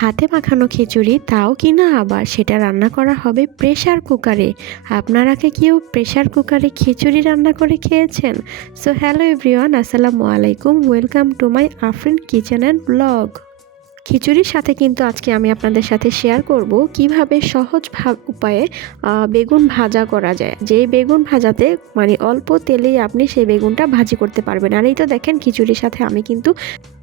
হাতে মাখানো খিচুড়ি তাও কিনা আবার? সেটা রান্না করা হবে প্রেশার কুকারে আপনারা কি কেউ প্রেশার কুকারে খিচুড়ি রান্না করে খেয়েছেন? সো হ্যালো এভরিওয়ান আসসালামু আলাইকুম। Welcome to my Afrin kitchen and blog খিচুড়ির সাথে কিন্তু আজকে আমি আপনাদের সাথে শেয়ার করব কীভাবে সহজ উপায়ে বেগুন ভাজা করা যায়। যে বেগুন ভাজাতে মানে অল্প তেলেই আপনি সেই বেগুনটা ভাজি করতে পারবেন। আর এই তো দেখেন খিচুড়ির সাথে আমি কিন্তু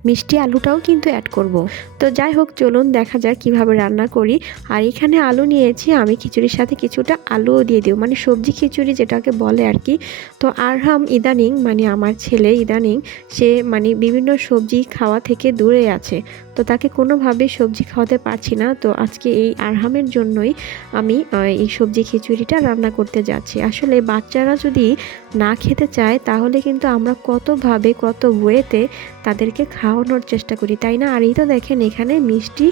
মিষ্টি আলুটাও কিন্তু অ্যাড করব। তো যাই হোক, চলুন দেখা যাক কীভাবে রান্না করি। আর এখানে আলু নিয়েছি, আমি খিচুড়ির সাথে কিছুটা আলুও দিয়ে দিও মানে সবজি খিচুড়ি যেটাকে বলে আর কি। তো আরহাম ইদানিং মানে আমার ছেলে ইদানিং, সে মানে বিভিন্ন সবজি খাওয়া থেকে দূরে আছে। তো তাকে কোনোভাবেই সবজি খাওয়াতে পারছি না। তো আজকে এই আরহামের জন্যই আমি এই সবজি খিচুড়িটা রান্না করতে যাচ্ছি। আসলে বাচ্চারা যদি না খেতে চায়, তাহলে কিন্তু আমরা কতভাবে কত ওয়েতে তাদেরকে খাওয়ানোর চেষ্টা করি, তাই না? আর এই তো দেখেন এখানে মিষ্টি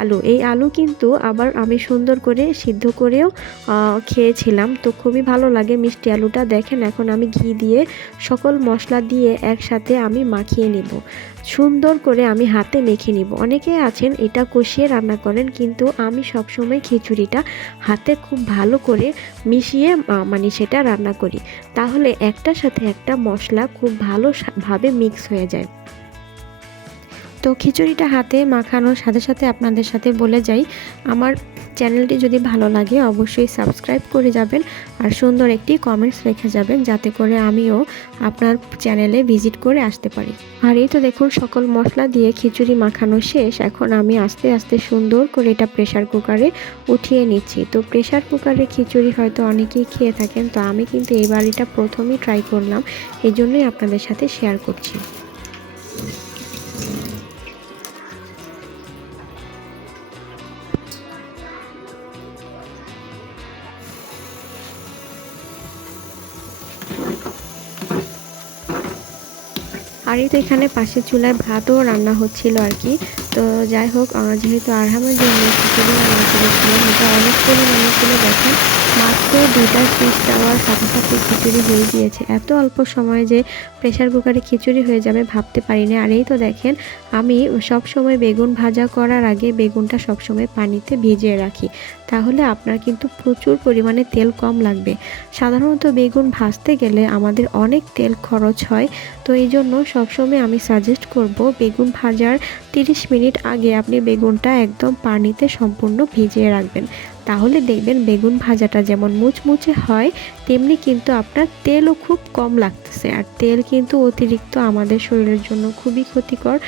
আলু। এই আলু কিন্তু আবার আমি সুন্দর করে সিদ্ধ করেও খেয়েছিলাম। তো খুবই ভালো লাগে মিষ্টি আলুটা। দেখেন এখন আমি ঘি দিয়ে সকল মশলা দিয়ে একসাথে আমি মাখিয়ে নিব। সুন্দর করে আমি হাতে মেখে নিব। অনেকে আছেন এটা কষিয়ে রান্না করেন, কিন্তু আমি সবসময় খিচুড়িটা হাতে খুব ভালো করে মিশিয়ে মানে সেটা রান্না করি। তাহলে একটার সাথে একটা মশলা খুব ভালোভাবে ভাবে মিক্স হয়ে যায়। তো খিচুড়িটা হাতে মাখানোর সাথে সাথে আপনাদের সাথে বলে যাই, আমার চ্যানেলটি যদি ভালো লাগে অবশ্যই সাবস্ক্রাইব করে যাবেন আর সুন্দর একটি কমেন্টস রেখে যাবেন যাতে করে আমিও আপনার চ্যানেলে ভিজিট করে আসতে পারি। আর এই তো দেখুন সকল মশলা দিয়ে খিচুড়ি মাখানো শেষ, এখন আমি আস্তে আস্তে সুন্দর করে এটা প্রেশার কুকারে উঠিয়ে নিচ্ছি। তো প্রেশার কুকারে খিচুড়ি হয়তো অনেকেই খেয়ে থাকেন, তো আমি কিন্তু এবার এটা প্রথমেই ট্রাই করলাম এই জন্যই আপনাদের সাথে শেয়ার করছি। আর এই তো এখানে পাশের চুলায় ভাতও রান্না হচ্ছিল আর কি। তো যাই হোক যেহেতু আরহামের জন্য খিচুড়ি রান্না করেছিলাম, এটা অনেক পরিমাণে ছিল, দেখেন। মাত্র দুইটা সুইচ দেওয়ার সাথে সাথে খিচুড়ি হয়ে গিয়েছে। এত অল্প সময়ে যে প্রেশার কুকারে খিচুড়ি হয়ে যাবে ভাবতে পারিনি। আর এই তো দেখেন আমি সব সময় বেগুন ভাজা করার আগে বেগুনটা সবসময় পানিতে ভিজিয়ে রাখি। তাহলে আপনার কিন্তু প্রচুর পরিমাণে তেল কম লাগবে। সাধারণত বেগুন ভাজতে গেলে আমাদের অনেক তেল খরচ হয়, তো এই জন্য সবসময় আমি সাজেস্ট করব বেগুন ভাজার 30 মিনিট আগে আপনি বেগুনটা একদম পানিতে সম্পূর্ণ ভিজিয়ে রাখবেন। তাহলে দেখবেন বেগুন ভাজাটা যেমন মুচমুচে হয়, তেমনি কিন্তু আপনার তেলও খুব কম লাগতেছে। আর তেল কিন্তু অতিরিক্ত আমাদের শরীরের জন্য খুবই ক্ষতিকর।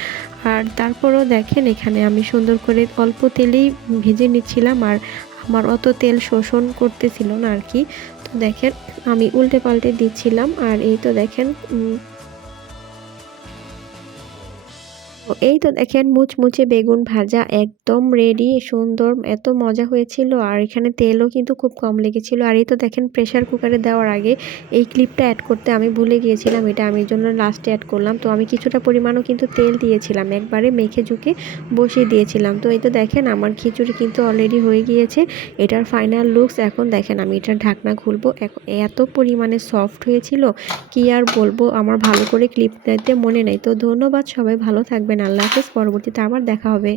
আর তারপরও দেখেন এখানে আমি সুন্দর করে অল্প তেলেই ভেজে নিচ্ছিলাম আর আমার অত তেল শোষণ করতেছিল না আর কি। তো দেখেন আমি উল্টে পাল্টে দিচ্ছিলাম আর এই তো দেখেন এই তো দেখেন, মুচমুচে বেগুন ভাজা একদম রেডি সুন্দর, এত মজা হয়েছিল। আর এখানে তেলও কিন্তু খুব কম লেগেছিল। আর এই তো দেখেন প্রেশার কুকারে দেওয়ার আগে এই ক্লিপটা অ্যাড করতে আমি ভুলে গিয়েছিলাম এটা, আমি জন্য লাস্টে অ্যাড করলাম। তো আমি কিছুটা পরিমাণও কিন্তু তেল দিয়েছিলাম, একবারে মেখে ঝুঁকে বসিয়ে দিয়েছিলাম। তো এই তো দেখেন, আমার খিচুড়ি কিন্তু অলরেডি হয়ে গিয়েছে। এটার ফাইনাল লুকস এখন দেখেন, আমি এটার ঢাকনা খুলবো। এত পরিমাণে সফট হয়েছিল, কি আর বলব? আমার ভালো করে ক্লিপ নিতে মনে নেই। তো ধন্যবাদ সবাই, ভালো থাকবেন। আল্লাহ হাফেজ। পরবর্তীতে আবার দেখা হবে।